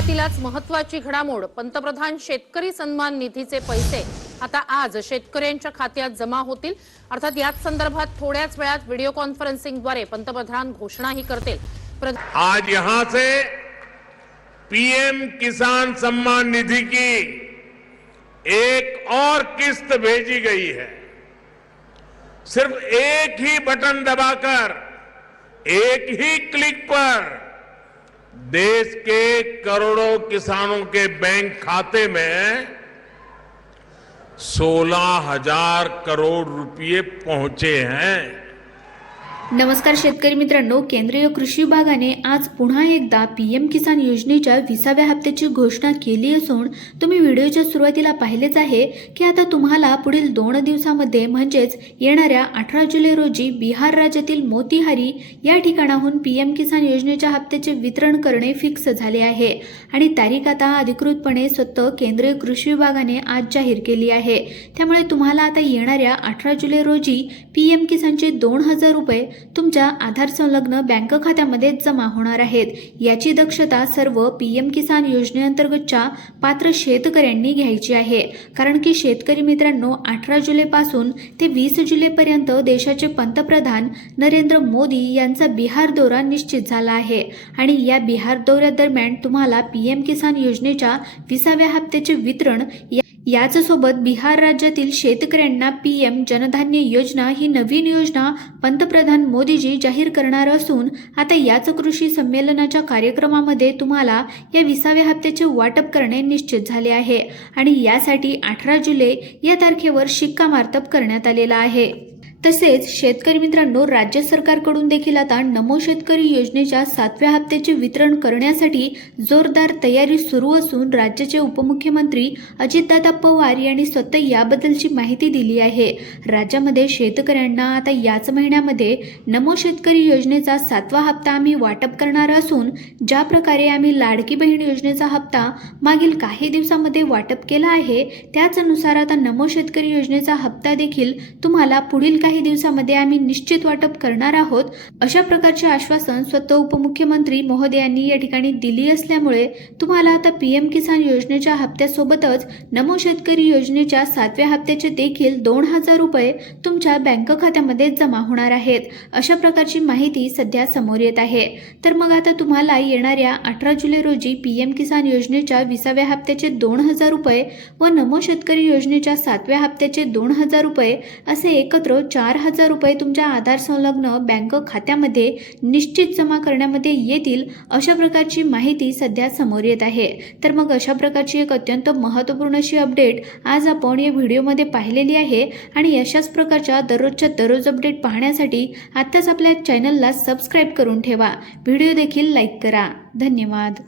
सुरुवातीलाच महत्त्वाची घडामोड, पंतप्रधान शेतकरी सन्मान निधीचे पैसे आता आज शेतकऱ्यांच्या खात्यात जमा होतील। अर्थात याच संदर्भात थोड्याच वेळात व्हिडिओ कॉन्फरन्सिंगद्वारे पंतप्रधान घोषणाही करतील। आज यहां से पीएम किसान सम्मान निधि की एक और किस्त भेजी गई है। सिर्फ एक ही बटन दबाकर, एक ही क्लिक पर देश के करोड़ों किसानों के बैंक खाते में 16,000 करोड़ रुपए पहुंचे हैं। नमस्कार शेतकरी मित्रांनो, केंद्रीय कृषी विभागाने आज पुन्हा एकदा पीएम किसान योजनेच्या 20व्या हप्त्याची घोषणा केली असून तुम्ही व्हिडिओच्या सुरुवातीला पाहिलेच आहे की आता तुम्हाला पुढील 2 दिवसांमध्ये म्हणजेच येणाऱ्या 18 जुलै रोजी बिहार राज्यातील मोतीहारी या ठिकाणाहून पीएम किसान योजनेच्या हप्त्याचे वितरण करणे फिक्स झाले आहे आणि तारीख आता अधिकृतपणे स्वतः केंद्रीय कृषी विभागाने आज जाहीर केली आहे। त्यामुळे तुम्हाला आता येणाऱ्या 18 जुलै रोजी पीएम किसानचे 2,000 रुपये तुमच्या आधार संलग्न बँक खात्यामध्ये जमा होणार आहेत। याची दक्षता सर्व पीएम किसान योजनेअंतर्गतच्या पात्र शेतकऱ्यांनी घ्यायची आहे, कारण की शेतकरी मित्रांनो 18 जुलै पासून ते 20 जुलै पर्यंत देशाचे पंतप्रधान नरेंद्र मोदी यांचा बिहार दौरा निश्चित झाला आहे आणि या बिहार दौऱ्यादरम्यान तुम्हाला पीएम किसान योजनेच्या 20व्या हप्त्याचे वितरण याच सोबत बिहार राज्यातील शेतकऱ्यांना पीएम जनधान्य योजना ही नवीन योजना पंतप्रधान मोदीजी जाहीर करणार असून आता याच कृषी संमेलनाच्या कार्यक्रमामध्ये तुम्हाला या 20व्या हप्त्याचे वाटप करणे निश्चित झाले आहे आणि यासाठी 18 जुलै या तारखेवर शिक्कामोर्तब करण्यात आलेला आहे। तसेच शेतकरी मित्रांनो, राज्य सरकारकडून देखील आता नमो शेतकरी योजनेच्या 7व्या हप्त्याचे वितरण करण्यासाठी जोरदार तयारी सुरू असून राज्याचे उपमुख्यमंत्री अजितदादा पवार यांनी स्वतः याबद्दलची माहिती दिली आहे। राज्यामध्ये शेतकऱ्यांना आता याच महिन्यामध्ये नमो शेतकरी योजनेचा 7वा हप्ता आम्ही वाटप करणार असून ज्या प्रकारे आम्ही लाडकी बहीण योजनेचा हप्ता मागील काही दिवसांमध्ये वाटप केला आहे त्याचनुसार आता नमो शेतकरी योजनेचा हप्ता देखील तुम्हाला पुढील काही दिवसांमध्ये आम्ही निश्चित वाटप करणार आहोत, अशा प्रकारचे आश्वासन स्वतः उपमुख्यमंत्री महोदयांनी या ठिकाणी दिली असल्यामुळे तुम्हाला आता पीएम किसान योजनेच्या हप्त्यासोबतच नमो शेतकरी योजनेच्या 7व्या हप्त्याचे देखील 2,000 रुपये तुमच्या बँक खात्यामध्ये जमा होणार आहेत, अशा प्रकारची माहिती सध्या समोर येत आहे। तर मग आता तुम्हाला येणाऱ्या 18 जुलै रोजी पीएम किसान योजनेच्या 20व्या हप्त्याचे 2,000 रुपये व नमो शेतकरी योजनेच्या 7व्या हप्त्याचे 2,000 रुपये असे एकत्र 4,000 रुपये तुमच्या आधार संलग्न बँक खात्यामध्ये निश्चित जमा करण्यामध्ये येतील, अशा प्रकारची माहिती सध्या समोर येत आहे। तर मग अशा प्रकारची एक अत्यंत महत्त्वपूर्ण अशी अपडेट आज आपण या व्हिडिओमध्ये पाहिलेली आहे आणि अशाच प्रकारच्या दररोजच्या दररोज अपडेट पाहण्यासाठी आत्ताच आपल्या चॅनलला सबस्क्राईब करून ठेवा, व्हिडिओ देखील लाईक करा। धन्यवाद।